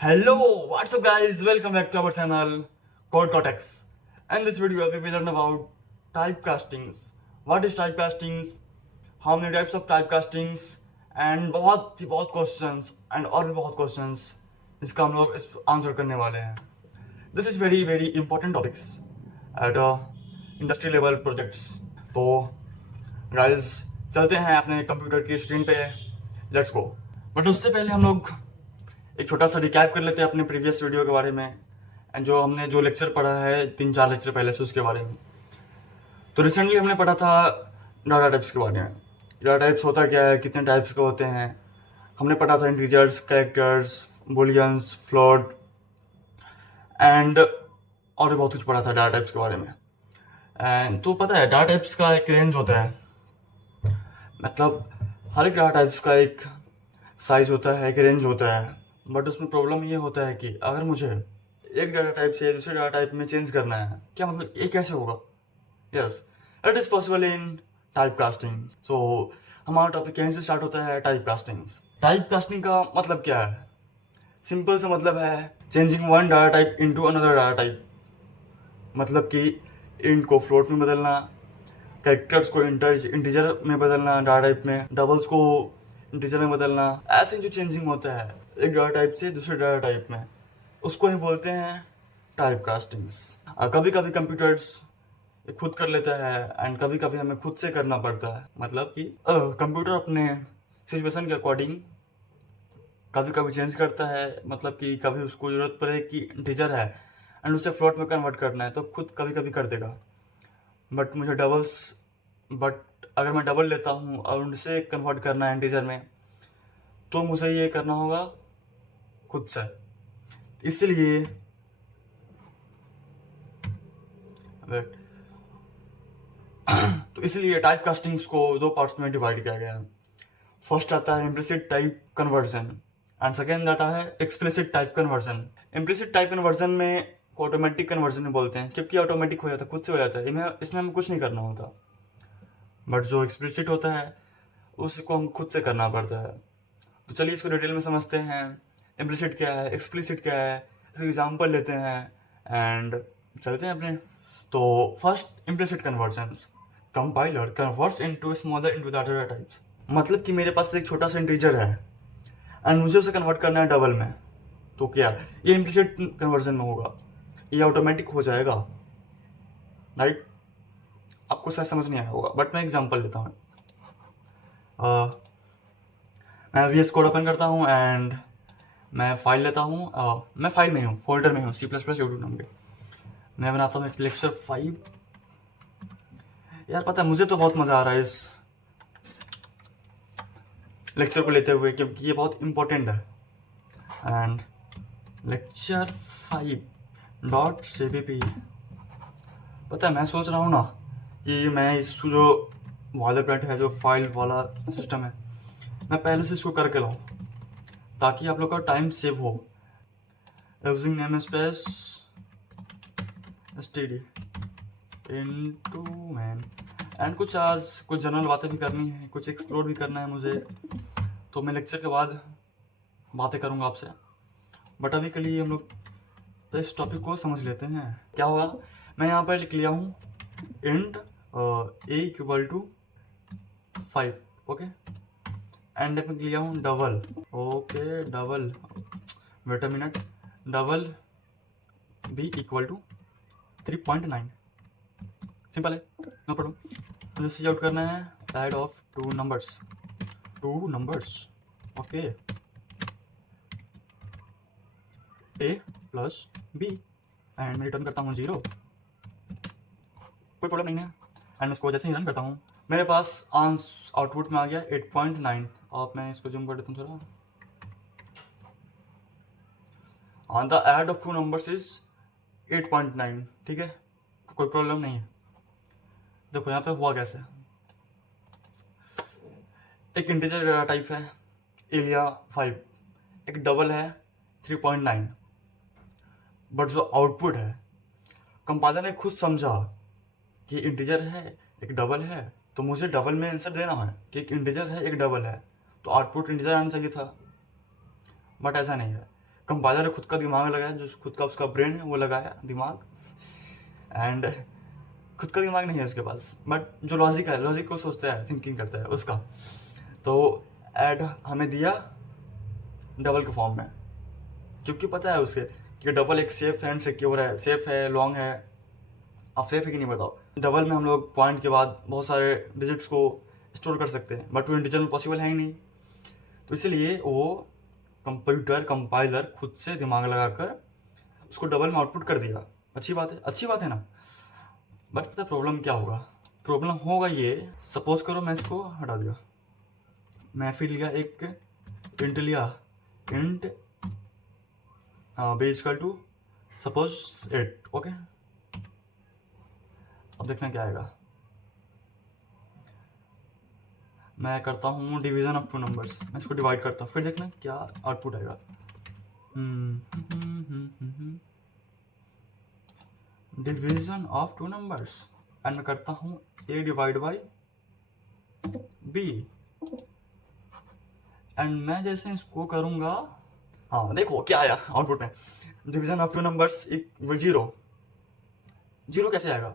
Hello, what's up guys? Welcome back to our channel Code Cortex. And this video we will learn about typecastings. What is typecastings? How many types of typecastings? And बहुत questions and और भी बहुत questions इसका हम लोग इस answer करने वाले हैं. This is very important topics at industry level projects. तो guys चलते हैं अपने कंप्यूटर की स्क्रीन पे. Let's go. बट उससे पहले हम लोग एक छोटा सा रिकैप कर लेते हैं अपने प्रीवियस वीडियो के बारे में एंड जो लेक्चर पढ़ा है 3-4 लेक्चर पहले से उसके बारे में. तो रिसेंटली हमने पढ़ा था डाटा टाइप्स के बारे में. डाटा टाइप्स होता क्या है, कितने टाइप्स के होते हैं. हमने पढ़ा था integers, characters, bullions, float and और भी बहुत कुछ पढ़ा था डाटा टाइप्स के बारे में. एंड तो पता है डाटा टाइप्स का एक रेंज होता है, मतलब हर एक डाटा टाइप्स का एक साइज होता है, एक रेंज होता है. बट उसमें प्रॉब्लम ये होता है कि अगर मुझे एक डाटा टाइप से दूसरे डाटा टाइप में चेंज करना है, क्या मतलब ये कैसे होगा? Yes, it is possible in type casting. So हमारा टॉपिक यहीं से स्टार्ट होता है, टाइप कास्टिंग. टाइप कास्टिंग का मतलब क्या है? सिंपल सा मतलब है changing one data type into another data type. मतलब कि इंट को फ्लोट में बदलना, कैरेक्टर्स को इंटीजर में बदलना डाटा टाइप में, डबल्स को इंटीजर में बदलना. ऐसे जो चेंजिंग होता है एक डाटा टाइप से दूसरे डाटा टाइप में, उसको ही बोलते हैं टाइप कास्टिंग्स. कभी कभी कंप्यूटर्स खुद कर लेता है एंड कभी कभी हमें खुद से करना पड़ता है. मतलब कि कंप्यूटर अपने सिचुएशन के अकॉर्डिंग कभी कभी चेंज करता है. मतलब कि कभी उसको ज़रूरत पड़े कि इंटीजर है एंड उसे फ्लोट में कन्वर्ट करना है तो खुद कभी कभी कर देगा. बट अगर मैं डबल लेता हूँ और उनसे कन्वर्ट करना है इंटीजर में तो मुझे ये करना होगा खुद से. इसलिए टाइप कास्टिंग्स को दो पार्ट्स में डिवाइड किया गया है. फर्स्ट आता है implicit type conversion and second आता है explicit type conversion. Implicit type conversion में ऑटोमेटिक कन्वर्जन में बोलते हैं क्योंकि ऑटोमेटिक हो जाता है, खुद से हो जाता है, इसमें हमें कुछ नहीं करना होता. बट जो एक्सप्लिसिट होता है उसको हम खुद से करना पड़ता है. तो चलिए इसको डिटेल में समझते हैं. इम्प्लिसिट क्या है, एक्सप्लिसिट क्या है, इसका एग्जाम्पल लेते हैं एंड चलते हैं अपने. तो first implicit convergence. Compiler converts into smaller into data types. मतलब कि मेरे पास एक छोटा सा इंटीजर है एंड मुझे उसे कन्वर्ट करना है डबल में. तो क्या ये इम्प्लिसिट कन्वर्जन में होगा, ये ऑटोमेटिक हो जाएगा, राइट? आपको शायद समझ नहीं आया होगा बट मैं एग्जांपल लेता हूँ. मैं VS कोड ओपन करता हूँ एंड मैं फाइल लेता हूँ. मैं फाइल में हूँ, फोल्डर में हूँ, C++ यूट्यूब नाम के. मैं बनाता हूँ एक लेक्चर 5. यार पता है मुझे तो बहुत मज़ा आ रहा है इस लेक्चर को लेते हुए क्योंकि ये बहुत इम्पोर्टेंट है. And lecture 5.cpp. पता है मैं सोच रहा हूँ ना कि मैं इस जो वाले प्लेट है, जो फाइल वाला सिस्टम है, मैं पहले से इसको करके लाऊँ ताकि आप लोग का टाइम सेव हो. Using name space std into man and कुछ जनरल बातें भी करनी है, कुछ एक्सप्लोर भी करना है मुझे. तो मैं लेक्चर के बाद बातें करूँगा आपसे. बट अभी के लिए हम लोग तो इस टॉपिक को समझ लेते हैं. क्या होगा, मैं यहाँ पर लिख लिया हूँ int a equal to 5. Okay, and में लिया हूँ double. Okay double, wait a minute, double b equal to 3.9. Simple है, नो प्रॉब्लम. मुझे सी आउट करना है add of two numbers. Okay, a plus b and मैं रिटर्न करता हूँ 0. कोई प्रॉब्लम नहीं है. एंड उसको जैसे ही रन करता हूँ मेरे पास आउटपुट में आ गया 8.9. अब मैं इसको जूम कर देता हूँ थोड़ा. The add of two numbers is 8.9. ठीक है, कोई प्रॉब्लम नहीं है. देखो यहाँ पे हुआ कैसे. एक इंटीजर डाटा टाइप है एलिया 5, एक डबल है 3.9. बट जो आउटपुट है कंपाइलर ने खुद समझा कि इंटीजर है, एक डबल है, तो मुझे डबल में आंसर देना है कि एक इंटीजर है, एक डबल है, तो आउटपुट इंटीजर आना चाहिए था. बट ऐसा नहीं है. कंपाइलर ने खुद का दिमाग लगाया, जो खुद का उसका ब्रेन है वो लगाया दिमाग, एंड खुद का दिमाग नहीं है उसके पास, बट जो लॉजिक है, लॉजिक को सोचता है, थिंकिंग करता है उसका, तो ऐड हमें दिया डबल के फॉर्म में, क्योंकि पता है उसे कि डबल एक सेफ एंड सिक्योर है, सेफ है, लॉन्ग है। आप सेफ है कि नहीं बताओ। डबल में हम लोग पॉइंट के बाद बहुत सारे डिजिट्स को स्टोर कर सकते हैं, बट वो इंटीजर में पॉसिबल है ही नहीं। तो इसलिए वो कंपाइलर खुद से दिमाग लगाकर उसको डबल में आउटपुट कर दिया। अच्छी बात है, अच्छी बात है ना। बट पता प्रॉब्लम क्या होगा? प्रॉब्लम होगा ये, सपोज करो मैं इसको हटा दिया, मैं फिर लिया एक इंट लिया, int B equal to suppose 8, okay. अब देखना क्या आएगा। मैं करता हूँ डिवीजन ऑफ टू नंबर्स, मैं इसको डिवाइड करता हूँ, फिर देखना क्या आउटपुट आएगा। Division of two numbers, and मैं करता हूँ a divide by b, and मैं जैसे इसको करूँगा, हाँ देखो क्या आया आउटपुट में। Division of two numbers equal 0। 0 कैसे आएगा?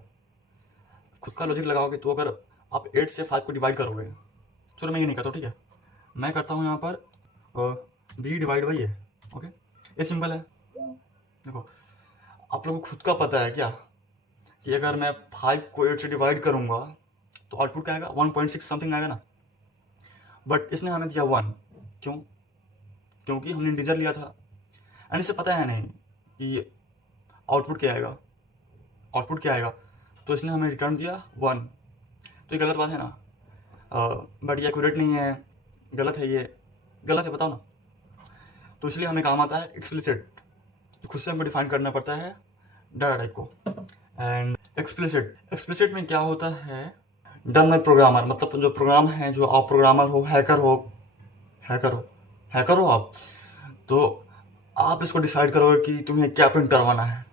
खुद का लॉजिक लगाओगे तो अगर आप 8 से 5 को डिवाइड करोगे, चलो मैं ये नहीं करता, ठीक है, मैं करता हूँ यहाँ पर b divide by a, okay. ये सिंपल है। देखो आप लोगों को खुद का पता है क्या कि अगर मैं 5 को 8 से डिवाइड करूँगा तो आउटपुट क्या आएगा? 1.6 समथिंग आएगा ना। बट इसने हमें दिया 1, क्यों? क्योंकि हमने इंटीजर लिया था, एंड इसे पता है नहीं कि आउटपुट क्या आएगा, आउटपुट क्या आएगा, तो इसने हमें रिटर्न दिया 1। तो ये गलत बात है ना। बट ये एक्यूरेट नहीं है, गलत है, ये गलत है, बताओ ना। तो इसलिए हमें काम आता है एक्सप्लिसिट, खुद से हमको डिफाइन करना पड़ता है डाटा टाइप को। एंड एक्सप्लिसिट में क्या होता है, डन बाय प्रोग्रामर, मतलब जो प्रोग्राम है, जो आप प्रोग्रामर हो, हैकर हो आप, तो आप इसको डिसाइड करोगे कि तुम्हें क्या प्रिंट करवाना है,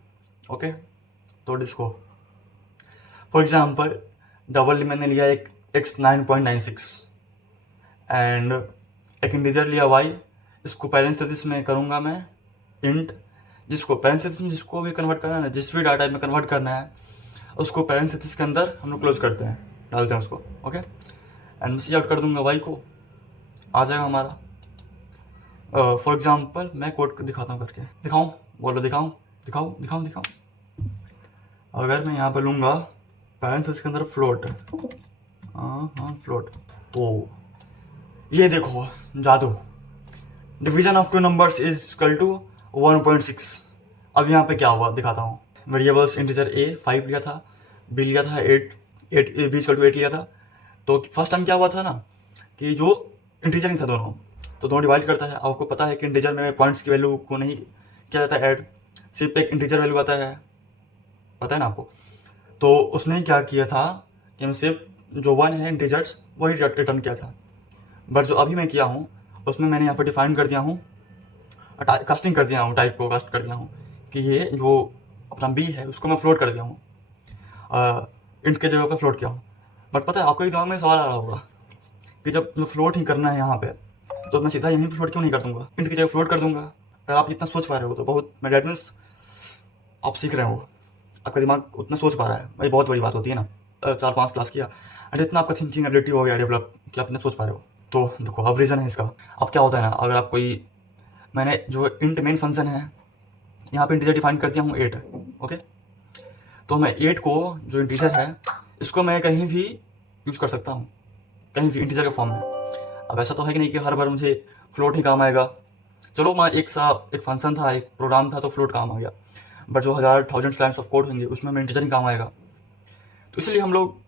ओके। तो इसको फॉर एग्जाम्पल डबल मैंने लिया एक x9.96 एंड एक इंटीजर लिया y, इसको पैरेंथेसिस में करूँगा मैं इंट, जिसको पैरेंथेसिस में जिसको भी कन्वर्ट करना है ना, जिस भी डाटा में कन्वर्ट करना है उसको पैरेंथेसिस के अंदर हम लोग क्लोज करते हैं, डालते हैं उसको, ओके। एंड सी आउट कर दूंगा y को, आ जाएगा हमारा। फॉर एग्जाम्पल मैं कोड को दिखाता हूँ करके, दिखाऊँ, बोलो दिखाऊँ। अगर मैं यहाँ पर लूँगा पैरेंथेसिस के अंदर फ्लोट, फ्लोट, तो ये देखो जादू, division of two numbers is equal to 1.6। अब यहाँ पे क्या हुआ दिखाता हूँ। वेरिएबल्स इंटीजर a 5 लिया था, b लिया था 8 b इक्वल टू 8 लिया था। तो फर्स्ट टाइम क्या हुआ था ना कि जो इंटीजर नहीं था दोनों, तो दोनों डिवाइड करता है। आपको पता है कि इंटीजर में पॉइंट्स की वैल्यू को नहीं किया जाता है ऐड, सिर्फ एक इंटीजर वैल्यू आता है, पता है ना आपको। तो उसने क्या किया था कि मैं सिर्फ जो 1 है इंटीजर्स वही रिटर्न किया था। बट जो अभी मैं किया हूँ उसमें मैंने यहाँ पर डिफाइन कर दिया हूँ, कास्टिंग कर दिया हूँ, टाइप को कास्ट कर दिया हूँ कि ये जो अपना बी है उसको मैं फ्लोट कर दिया हूँ, इंट के जगह पर फ्लोट किया हूँ। बट पता है आपको दिमाग में सवाल आ रहा होगा कि जब मैं फ्लोट ही करना है यहाँ पे, तो मैं सीधा यहीं पर फ्लोट क्यों नहीं कर दूंगा, इंट की जगह फ्लोट कर दूंगा। अगर आप इतना सोच पा रहे हो तो बहुत, मैं डेट मीन्स आप सीख रहे हो, आपका दिमाग उतना सोच पा रहा है, भाई बहुत बड़ी बात होती है ना। 4-5 क्लास किया एंड इतना आपका थिंकिंग एबिलिटी हो गया डेवलप कि आप इतना सोच पा रहे हो। तो देखो अब रीज़न है इसका। अब क्या होता है ना, अगर आप कोई, मैंने जो इंट मेन फंक्शन है यहाँ पे इंटीजर डिफाइन कर दिया हूँ 8, ओके। तो मैं 8 को जो इंटीजर है इसको मैं कहीं भी यूज कर सकता हूँ, कहीं भी इंटीजर के फॉर्म में। अब ऐसा तो है कि नहीं कि हर बार मुझे फ्लोट ही काम आएगा। चलो मैं एक फंक्शन था, एक प्रोग्राम था तो फ्लोट काम आ गया, बट जो 1000 लाइन्स ऑफ कोड होंगे उसमें हमें इंटीजर ही काम आएगा। तो इसलिए हम लोग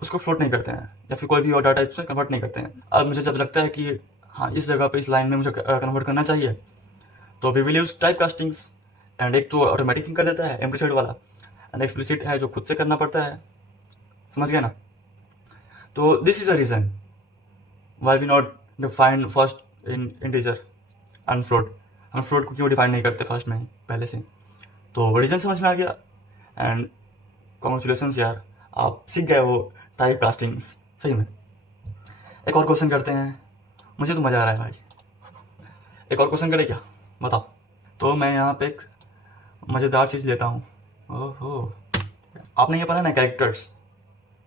उसको फ्लोट नहीं करते हैं या फिर कोई भी और डाटा टाइप से कन्वर्ट नहीं करते हैं। अब मुझे जब लगता है कि हाँ इस जगह पे इस लाइन में मुझे कन्वर्ट करना चाहिए, तो we will use type castings. And एक तो ऑटोमेटिक कर देता है इम्प्लिसिट वाला, एंड एक्सप्लिसिट है जो खुद से करना पड़ता है, समझ गया ना। तो this is a reason why we not define first in integer and float. हम फ्लोट को क्यों डिफाइन नहीं करते फर्स्ट में ही पहले से। तो रीज़न समझ में आ गया, एंड कॉन्ग्रेचुलेशंस यार, आप सीख गए हो टाइप कास्टिंग्स सही में। एक और क्वेश्चन करते हैं, मुझे तो मज़ा आ रहा है भाई। एक और क्वेश्चन करे क्या, बताओ। तो मैं यहाँ पे एक मज़ेदार चीज़ लेता हूँ। ओहो, आपने ये पढ़ा ना कैरेक्टर्स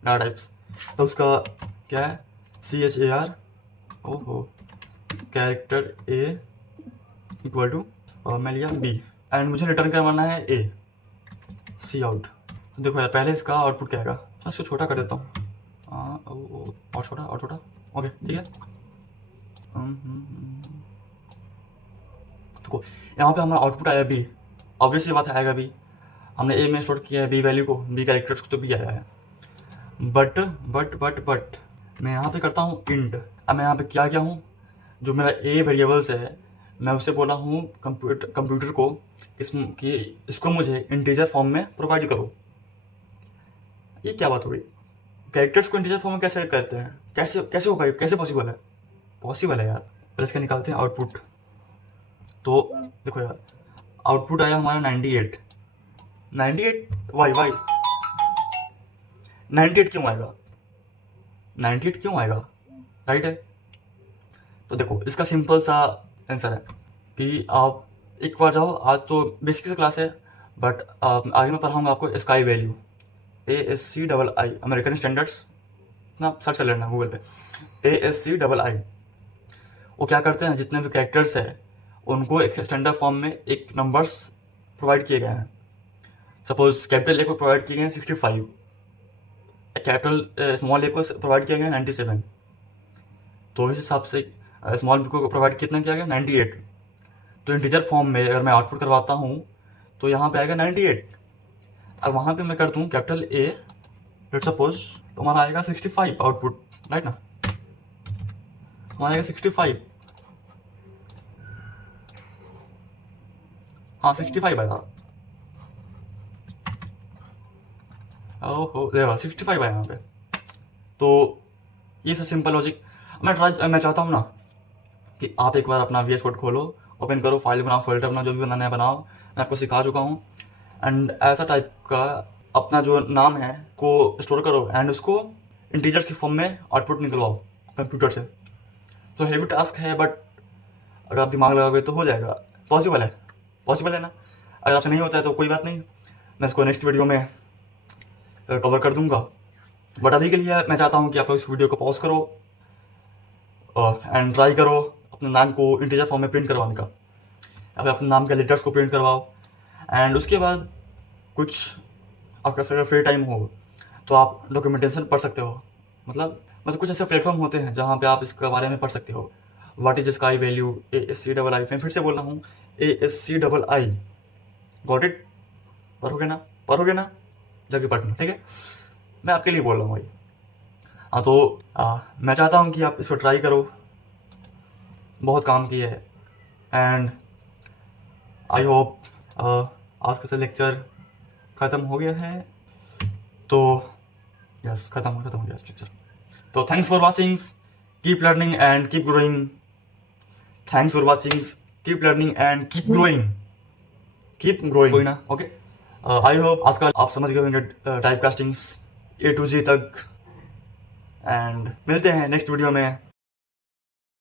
डाटा टाइप्स, तो उसका क्या है, CHAR। ओहो, कैरेक्टर A इक्वल टू, और मैं लिया B एंड मुझे रिटर्न करवाना है A, सी आउट। तो देखो यार, पहले इसका आउटपुट क्या आएगा, मैं इसको छोटा कर देता हूँ। और छोटा और छोटा, ओके ठीक है। देखो यहाँ पे हमारा आउटपुट आया B, ऑब्वियस ये बात आएगा B, हमने A में स्टोर किया है B वैल्यू को, B कैरेक्टर्स को, तो B आया है। बट मैं यहाँ पे करता हूँ इंट। अब मैं यहाँ पे क्या हूँ, जो मेरा A वेरिएबल्स है, मैं उससे बोला हूँ कंप्यूटर को कि इसको मुझे इंटीजर फॉर्म में प्रोवाइड करो। ये क्या बात हो गई, कैरेक्टर्स को इंटीजर फॉर्म में कैसे करते हैं, कैसे होगा, कैसे पॉसिबल है यार। पहले इसका निकालते हैं आउटपुट। तो देखो यार, आउटपुट आया हमारा 98। वाई 98 क्यों आएगा, 98 क्यों आएगा, राइट है। तो देखो इसका सिंपल सा आंसर है कि आप एक बार जाओ, आज तो बेसिक सा क्लास है, बट आगे मैं पढ़ाऊँगा आपको sky value, ASCII, American standards ना, सर्च कर लेना गूगल पे, ASCII। वो क्या करते हैं, जितने भी कैरेक्टर्स है उनको एक स्टैंडर्ड फॉर्म में एक नंबर्स प्रोवाइड किए गए हैं। सपोज कैपिटल A को प्रोवाइड किए गए हैं 65, कैपिटल स्मॉल A को प्रोवाइड किया गया 97, तो इस हिसाब से स्मॉल B को प्रोवाइड कितना किया गया 98। तो इंटीजर फॉर्म में अगर मैं आउटपुट करवाता हूँ तो यहाँ पे आएगा 98। अब वहाँ पे मैं कर दूँ कैपिटल A, लेट्स सपोज, तो हमारा आएगा 65 आउटपुट, राइट ना, हमारा आएगा 65, हाँ 65 आएगा। ओहो देखो 65 आया यहाँ पे। तो ये सब सिंपल लॉजिक मैं चाहता हूँ ना कि आप एक बार अपना VS कोड खोलो, ओपन करो, फाइल बनाओ, फोल्डर बनाओ, जो भी बनाना है बनाओ, मैं आपको सिखा चुका हूँ। एंड ऐसा टाइप का अपना जो नाम है को स्टोर करो एंड उसको इंटीजर्स की फॉर्म में आउटपुट निकलवाओ कंप्यूटर से। तो हैवी टास्क है, बट अगर आप दिमाग लगाओगे तो हो जाएगा, पॉसिबल है ना। अगर आपसे नहीं होता है तो कोई बात नहीं, मैं इसको नेक्स्ट वीडियो में कवर कर दूंगा। बट अभी के लिए मैं चाहता हूँ कि आप लोग इस वीडियो को पॉज करो एंड ट्राई करो अपने नाम को इंटीजर फॉर्म में प्रिंट करवाने का, या फिर अपने नाम के लेटर्स को प्रिंट करवाओ। एंड उसके बाद कुछ आपका अगर फ्री टाइम हो तो आप डॉक्यूमेंटेशन पढ़ सकते हो, मतलब कुछ ऐसे प्लेटफॉर्म होते हैं जहाँ पे आप इसके बारे में पढ़ सकते हो। What is sky value, ASCII, मैं फिर से बोल रहा हूँ ASCII, गॉट इट, पढ़ोगे ना जाके पढ़ना, ठीक है, मैं आपके लिए बोल रहा हूँ भाई। हाँ तो मैं चाहता हूँ कि आप इसको ट्राई करो, बहुत काम की है। एंड आई होप आज का लेक्चर ख़त्म हो गया है, तो यस ख़त्म हो गया इस लेक्चर। तो thanks for watching, keep learning and keep growing. Thanks for watching, keep learning and keep growing कोई ना, ओके। आई होप आज का आप समझ गए होंगे type castings A to G तक। एंड मिलते हैं नेक्स्ट वीडियो में।